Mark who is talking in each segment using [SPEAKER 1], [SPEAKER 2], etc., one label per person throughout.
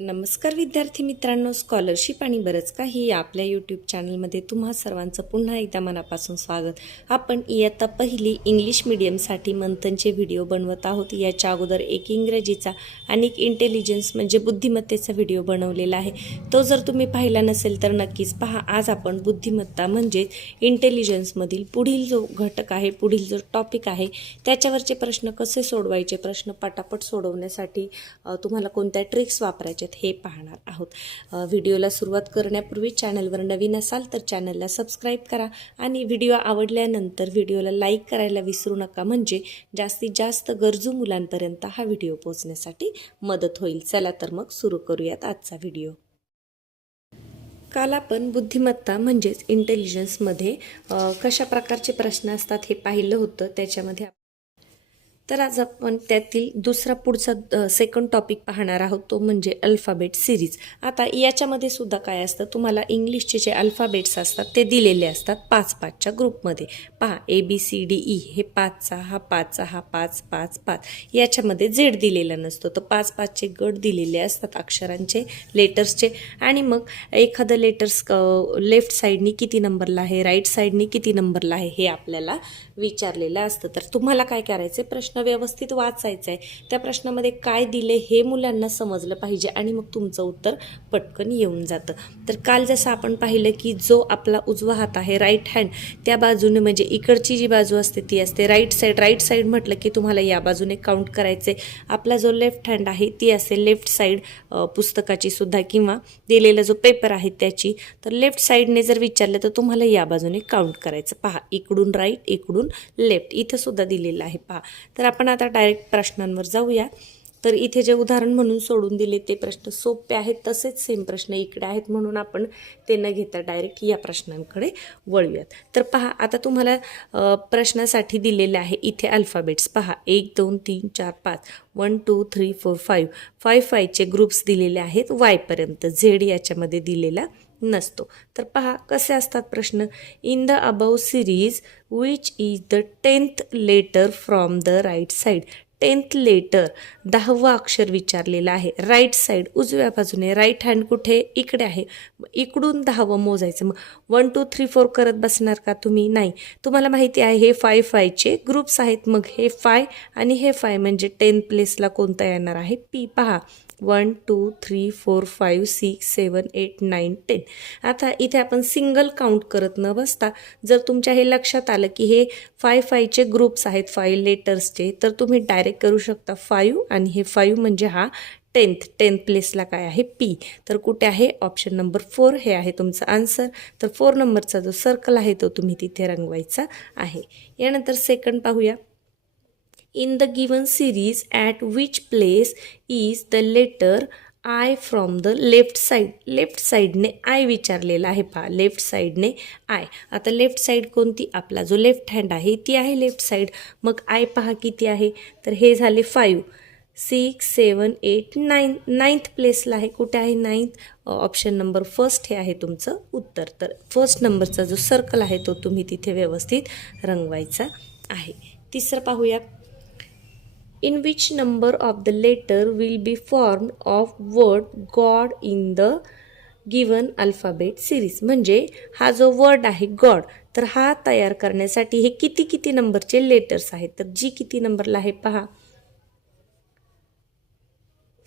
[SPEAKER 1] नमस्कार विद्यार्थी मित्रांनो स्कॉलरशिप आणि बरंच काही या आपल्या यूट्यूब चॅनलमध्ये तुम्हा सर्वांचं पुन्हा एकदा मनापासून स्वागत. आपण इयत्ता पहिली इंग्लिश मिडियमसाठी मंथनचे व्हिडिओ बनवत आहोत. याच्या अगोदर एक इंग्रजीचा आणि एक इंटेलिजन्स म्हणजे बुद्धिमत्तेचा व्हिडिओ बनवलेला आहे. तो जर तुम्ही पाहिला नसेल तर नक्कीच पहा. आज आपण बुद्धिमत्ता म्हणजेच इंटेलिजन्समधील पुढील जो घटक आहे पुढील जो टॉपिक आहे त्याच्यावरचे प्रश्न कसे सोडवायचे प्रश्न पटापट सोडवण्यासाठी तुम्हाला कोणत्या ट्रिक्स वापरायचे हे पाहणार आहोत. व्हिडिओला सुरुवात करण्यापूर्वी चॅनलवर नवीन असाल तर चॅनलला सबस्क्राईब करा आणि व्हिडिओ आवडल्यानंतर व्हिडिओला लाईक करायला विसरू नका. म्हणजे जास्तीत जास्त गरजू मुलांपर्यंत हा व्हिडिओ पोहोचण्यासाठी मदत होईल. चला तर मग सुरू करूयात आजचा व्हिडिओ. काल आपण बुद्धिमत्ता म्हणजेच इंटेलिजन्समध्ये कशा प्रकारचे प्रश्न असतात हे पाहिलं होतं. त्याच्यामध्ये तर आज आपण त्यातील दुसरा पुढचा सेकंड टॉपिक पाहणार आहोत तो म्हणजे अल्फाबेट सिरीज आता याच्यामध्ये सुद्धा काय असतं तुम्हाला इंग्लिशचे जे अल्फाबेट्स असतात ते दिलेले असतात पाच पाचच्या ग्रुपमध्ये. पहा A B C D E हे पाचचा हा पाचचा हा पाच पाच पाच. याच्यामध्ये झेड दिलेला नसतो तर पाच पाचचे गट दिलेले असतात अक्षरांचे लेटर्सचे आणि मग एखादं लेटर्स लेफ्ट साईडनी किती नंबरला आहे राईट साईडनी किती नंबरला आहे हे आपल्याला विचारलेलं असतं. तर तुम्हाला काय करायचं प्रश्न व्यवस्थित वाचायचा आहे त्या प्रश्नामध्ये काय दिले हे मुलांना समजलं पाहिजे आणि मग तुमचं उत्तर पटकन येऊन जातं. तर काल जसं आपण पाहिलं की जो आपला उजवा हात आहे राईट हँड त्या बाजूने म्हणजे इकडची जी बाजू असते ती असते राईट साईड राईट साईड म्हटलं की तुम्हाला या बाजूने काउंट करायचे आपला जो लेफ्ट हँड आहे ती असेल लेफ्ट साईड पुस्तकाची सुद्धा किंवा दिलेला जो पेपर आहे त्याची. तर लेफ्ट साईडने जर विचारलं तर तुम्हाला या बाजूने काउंट करायचं. पहा इकडून राईट इकडून लेफ्ट इथं सुद्धा दिलेलं आहे. पहा तर तर आपण आता डायरेक्ट प्रश्नांवर जाऊया. तर इथे जे उदाहरण म्हणून सोडून दिले ते प्रश्न सोपे आहेत तसेच सेम प्रश्न इकडे आहेत म्हणून आपण ते न घेता डायरेक्ट या प्रश्नांकडे वळूयात. तर पहा आता तुम्हाला प्रश्नासाठी दिलेले आहे इथे अल्फाबेट्स पहा एक दोन तीन चार पाच. One two three four five five फायचे groups दिलेले आहेत. वायपर्यंत झेड याच्यामध्ये दिलेला नसतो. तर पहा कसे असतात प्रश्न? In the above series which is the tenth letter from the right side tenth letter दहावं अक्षर विचारलेलं आहे. राईट साईड उजव्या बाजूने राईट हँड कुठे? इकडे आहे. इकडून दहावं मोजायचं. मग वन टू थ्री फोर करत बसणार का तुम्ही? नाही. तुम्हाला माहिती आहे हे फाय फायचे ग्रुप्स आहेत. मग हे फाय आणि हे फाय म्हणजे टेन्थ प्लेसला कोणता येणार आहे? पी पहा. One two three four five six seven eight nine ten. आता इथे आपण सिंगल काउंट करत न बसता जर तुमच्या हे लक्षात आलं की हे फाय फायचे ग्रुप्स आहेत फाईव्ह लेटर्सचे तर तुम्ही डायरेक्ट करू शकता फाईव्ह आणि हे फाईव्ह म्हणजे हा टेन्थ. टेन्थ प्लेसला काय आहे? पी. तर कुठे आहे? ऑप्शन नंबर फोर हे आहे तुमचं आन्सर. तर फोर नंबरचा जो सर्कल आहे तो तुम्ही तिथे रंगवायचा आहे. यानंतर सेकंड पाहूया. In the given series at which place is the letter I from the left side left साईडने आय विचारलेला आहे पहा. लेफ्ट साईडने आय आता लेफ्ट साईड कोणती? आपला जो लेफ्ट हँड आहे ती आहे लेफ्ट साईड मग आय पहा किती आहे? तर हे झाले five six seven eight nine ninth प्लेसला आहे. कुठे आहे? नाईन्थ ऑप्शन नंबर फर्स्ट हे आहे तुमचं उत्तर. तर फर्स्ट नंबरचा जो सर्कल आहे तो तुम्ही तिथे व्यवस्थित रंगवायचा आहे. तिसरं पाहूया. In which number of the letter will be formed of word God in the given alphabet series म्हणजे हा जो वर्ड आहे गॉड तर हा तयार करण्यासाठी हे किती किती नंबरचे लेटर्स आहेत तर जी किती नंबरला आहे पहा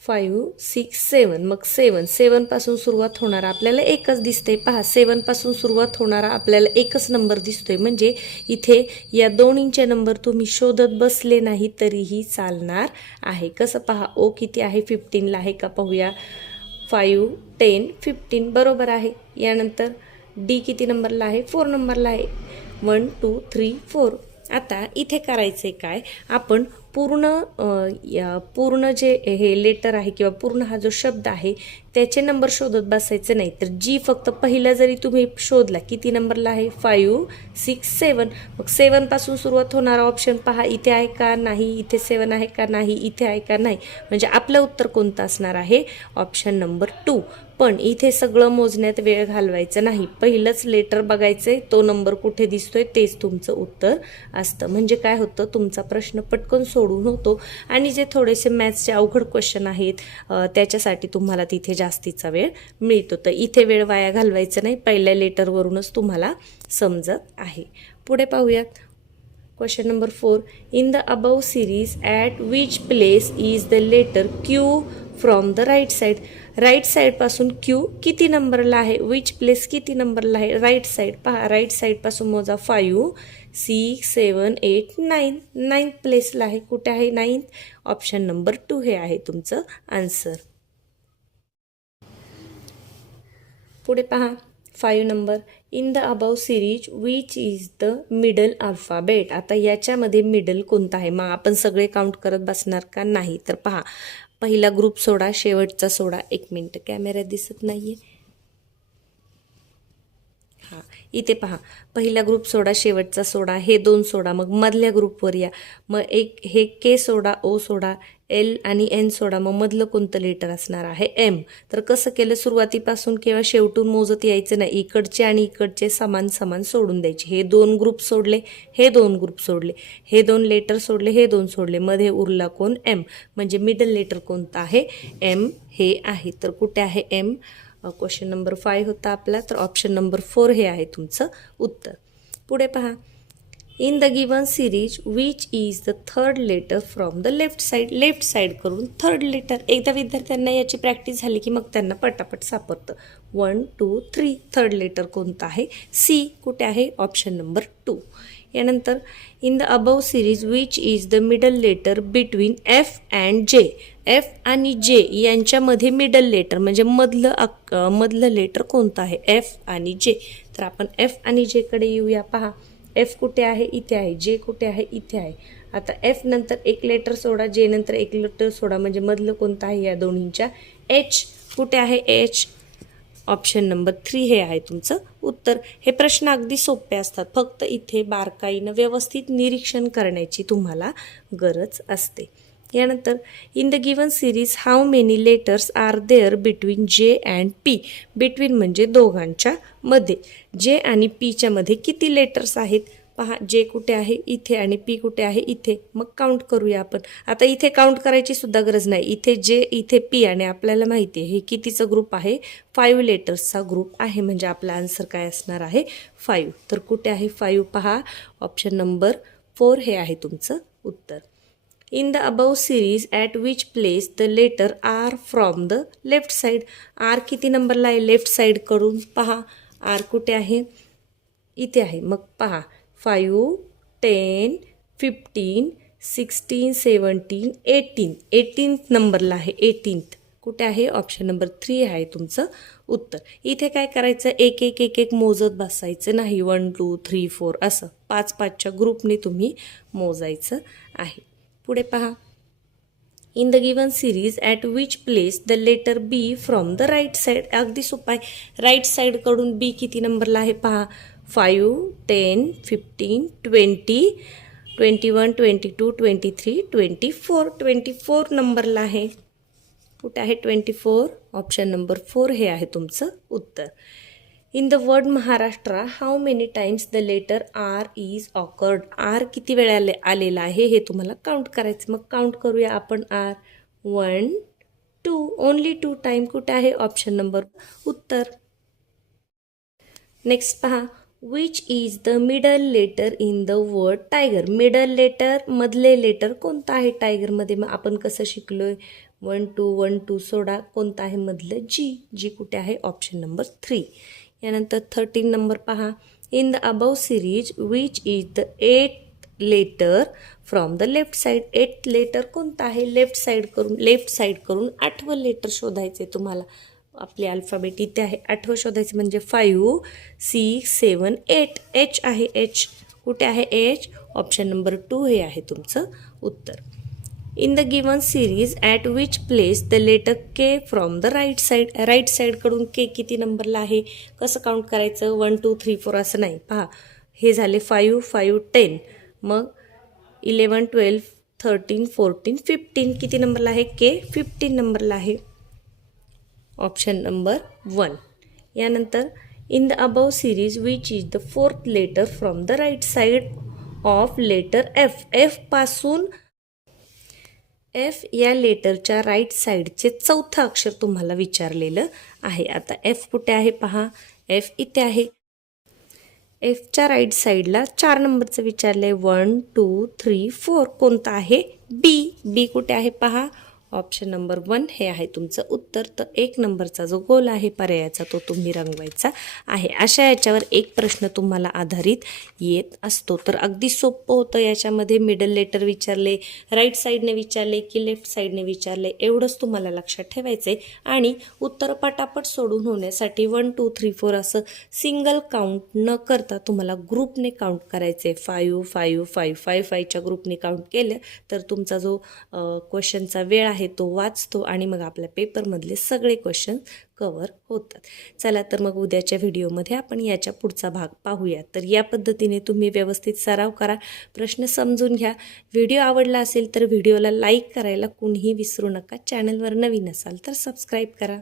[SPEAKER 1] फाईव्ह सिक्स सेवन मग सेवन सेवनपासून सुरुवात होणारा. आपल्याला एकच दिसते पहा सेवनपासून सुरुवात होणारा. आपल्याला एकच नंबर दिसतोय. म्हणजे इथे या दोन्हींचे नंबर तुम्ही शोधत बसले नाही तरीही चालणार आहे. कसं पहा ओ किती आहे? फिफ्टीनला आहे का? पाहूया. फाईव्ह टेन फिफ्टीन बरोबर आहे. यानंतर डी किती नंबरला आहे? फोर नंबरला आहे. वन टू थ्री फोर आता इथे करायचं आहे काय? आपण पूर्ण या पूर्ण जे हे लेटर आहे किंवा पूर्ण हा जो शब्द आहे त्याचे नंबर शोधत बसायचे नाही. तर जी फक्त पहिला जरी तुम्ही शोधला किती नंबरला आहे? फाईव्ह सिक्स सेवन मग सेवनपासून सुरुवात होणारा ऑप्शन पहा इथे आहे का नाही? इथे सेवन आहे का नाही? इथे आहे का नाही? म्हणजे आपलं उत्तर कोणतं असणार आहे? ऑप्शन नंबर टू पण इथे सगळं मोजण्यात वेळ घालवायचं नाही. पहिलंच लेटर बघायचं आहे तो नंबर कुठे दिसतोय तेच तुमचं उत्तर असतं. म्हणजे काय होतं तुमचा प्रश्न पटकन सोडून होतो. आणि जे थोडेसे मॅथ्सचे अवघड क्वेश्चन आहेत त्याच्यासाठी तुम्हाला तिथे जास्तीचा वेळ मिळतो. तर इथे वेळ वाया घालवायचा नाही पहिल्या लेटरवरूनच तुम्हाला समजत आहे. पुढे पाहूयात question number four in the above series at which place is the letter Q from the right side right साईडपासून Q किती नंबरला आहे? विच प्लेस किती नंबरला आहे? राईट साईड पहा राईट साईडपासून मोजा five six seven eight nine ninth प्लेसला आहे. कुठे आहे नाईन्थ ऑप्शन नंबर टू हे आहे तुमचं आन्सर पुढे पहा five number in the above series which is the middle alphabet आता याच्यामध्ये मिडल कोणता आहे? मग आपण सगळे काउंट करत बसणार का नाही? तर पहा पहिला ग्रुप सोडा शेवटचा सोडा. एक मिनटं कॅमेऱ्यात दिसत नाही आहे हां. इथे पहा. पहिला ग्रुप सोडा शेवटचा सोडा हे दोन सोडा मग मधल्या ग्रुपवर या. मग एक हे के सोडा ओ सोडा एल आणि एन सोडा मग मधलं कोणतं लेटर असणार आहे? एम तर कसं केलं सुरुवातीपासून किंवा शेवटून मोजत यायचं नाही. इकडचे आणि इकडचे समान समान सोडून द्यायचे. हे दोन ग्रुप सोडले हे दोन ग्रुप सोडले हे दोन लेटर सोडले हे दोन सोडले. मध्ये उरला कोण? एम म्हणजे मिडल लेटर कोणतं आहे? एम हे आहे. तर कुठे आहे एम क्वेश्चन नंबर फाय होता आपला तर ऑप्शन नंबर फोर हे आहे तुमचं उत्तर. पुढे पहा. In the given series which is the third letter from the left side left side करून थर्ड लेटर एकदा विद्यार्थ्यांना याची प्रॅक्टिस झाली की मग त्यांना पटापट सापडतं. One two three third letter कोणतं आहे? सी कुठे आहे? ऑप्शन नंबर टू यानंतर in the above series which is the middle letter between F and J F आणि जे यांच्यामध्ये मिडल लेटर म्हणजे मधलं अक मधलं लेटर कोणतं आहे? एफ आणि जे तर आपण एफ आणि जेकडे येऊया. पहा एफ कुठे आहे? इथे आहे. जे कुठे आहे? इथे आहे. आता एफ नंतर एक लेटर सोडा जे नंतर एक लेटर सोडा म्हणजे मधलं कोणतं आहे या दोन्हींच्या? एच कुठे आहे? एच ऑप्शन नंबर थ्री हे आहे तुमचं उत्तर. हे प्रश्न अगदी सोपे असतात. फक्त इथे बारकाईनं व्यवस्थित निरीक्षण करण्याची तुम्हाला गरज असते. यानंतर in the given series how many letters are there between J and P between म्हणजे दोघांच्या मध्ये. जे आणि पीच्या मध्ये किती लेटर्स आहेत? पहा जे कुठे आहे इथे आणि पी कुठे आहे इथे. मग काउंट करूया आपण. आता इथे काउंट करायची सुद्धा गरज नाही. इथे जे इथे पी आणि आपल्याला माहिती आहे हे कितीचं ग्रुप आहे? फाईव्ह लेटर्सचा ग्रुप आहे. म्हणजे आपला आन्सर काय असणार आहे? फाईव्ह तर कुठे आहे फाईव्ह पहा ऑप्शन नंबर फोर हे आहे तुमचं उत्तर. In the above series at which place the letter R from the left side R किती नंबरला आहे? लेफ्ट साईडकडून पहा. आर कुठे आहे? इथे आहे. मग पहा. Five ten fifteen sixteen seventeen eighteen. Eighteenth नंबरला आहे. एटीन्थ. कुठे आहे? ऑप्शन नंबर थ्री आहे तुमचं उत्तर. इथे काय करायचं? एक एक एक एक मोजत बसायचं नाही. वन टू थ्री फोर असं. पाच पाचच्या ग्रुपने तुम्ही मोजायचं आहे. पुढे पहा. In the given series at which place the letter B from the right side. अगदी सोपं आहे. राईट साईडकडून बी किती नंबरला आहे? पहा. Five ten fifteen twenty twenty one twenty two twenty three twenty four twenty four नंबरला आहे. कुठे आहे twenty four? Option number four हे आहे तुमचं उत्तर. In the word Maharashtra how many times the letter R is occurred R किती वेळा आलेला आहे हे तुम्हाला काउंट करायचं. मग काउंट करूया आपण R one two only two time कुठे आहे? ऑप्शन नंबर उत्तर. नेक्स्ट पहा. Which is the middle letter in the word tiger middle letter मधले लेटर कोणतं आहे टायगरमध्ये मग आपण कसं शिकलो आहे वन टू वन टू सोडा. कोणतं आहे मधलं जी जी कुठे आहे? ऑप्शन नंबर थ्री यानंतर थर्टीन नंबर पहा. In the above series which is the eight letter from the left side eight letter कोणतं आहे? लेफ्ट साईड करून लेफ्ट साईड करून आठवं लेटर शोधायचे तुम्हाला. आपले अल्फाबेट इथे आहे. आठवं शोधायचं म्हणजे five six seven eight H आहे एच कुठे आहे एच ऑप्शन नंबर टू हे आहे तुमचं उत्तर. In the given series at which place the letter K from the right side right साईडकडून K किती नंबरला आहे? कसं काउंट करायचं? वन टू थ्री फोर असं नाही. पहा हे झाले फाईव्ह फाईव्ह टेन मग eleven twelve thirteen fourteen fifteen किती नंबरला आहे? के फिफ्टीन नंबरला आहे. Option number one. यानंतर in the above series which is the fourth letter from the right side of letter F एफपासून F या लेटरच्या राईट साईडचे चौथं अक्षर तुम्हाला विचारलेलं आहे. आता एफ कुठे आहे पहा. एफ इथे आहे. एफच्या राईट साईडला चार नंबरचं विचारलं आहे वन टू थ्री फोर कोणतं आहे? बी बी कुठे आहे पहा. ऑप्शन नंबर वन हे आहे तुमचं उत्तर. तर एक नंबरचा जो गोल आहे पर्यायाचा तो तुम्ही रंगवायचा आहे. अशा याच्यावर एक प्रश्न तुम्हाला आधारित येत असतो. तर अगदी सोपं होतं याच्यामध्ये. मिडल लेटर विचारले राईट साईडने विचारले की लेफ्ट साईडने विचारले एवढंच तुम्हाला लक्षात ठेवायचं आहे आणि उत्तर पटापट सोडून होण्यासाठी वन टू थ्री फोर असं सिंगल काउंट न करता तुम्हाला ग्रुपने काउंट करायचे फायू फाईव्ह फाईव्ह फायू फाईव्हच्या ग्रुपने काउंट केलं तर तुमचा जो क्वेश्चनचा वेळ आहे तो वाचतो आणि मग आपल्या पेपरमधले सगळे क्वेश्चन कवर होतात. चला तर मग उद्याच्या व्हिडिओमध्ये आपण याच्या पुढचा भाग पाहूया. तर या पद्धतीने तुम्ही व्यवस्थित सराव करा प्रश्न समजून घ्या. व्हिडिओ आवडला असेल तर व्हिडिओला लाईक करायला कुणीही विसरू नका. चॅनलवर नवीन असाल तर सबस्क्राईब करा.